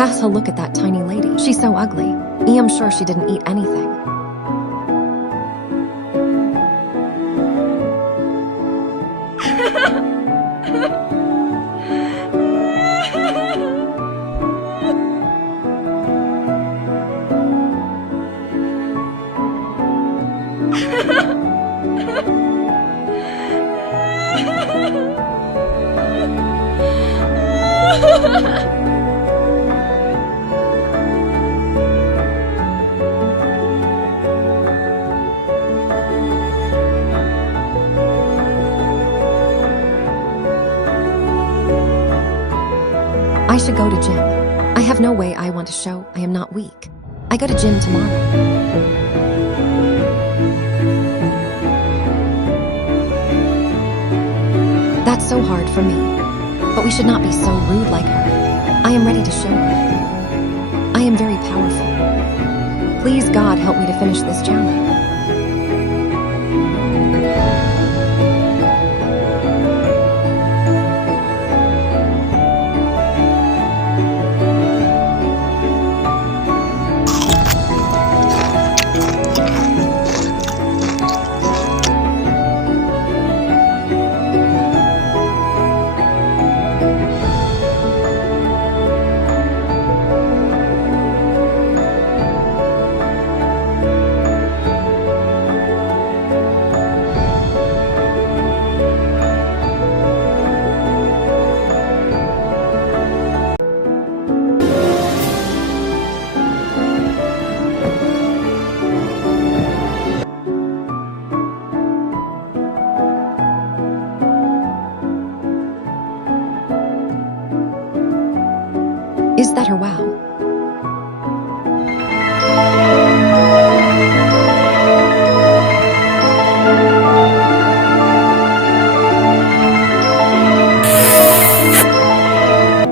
Has a look at that tiny lady. She's so ugly. I'm sure she didn't eat anything. I should go to gym. I have no way I want to show I am not weak. I go to gym tomorrow. That's so hard for me. But we should not be so rude like her. I am ready to show her. I am very powerful. Please, God, help me to finish this challenge. Is that her wow?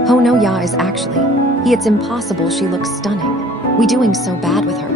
Oh no, Ya is actually. It's impossible she looks stunning. We doing so bad with her.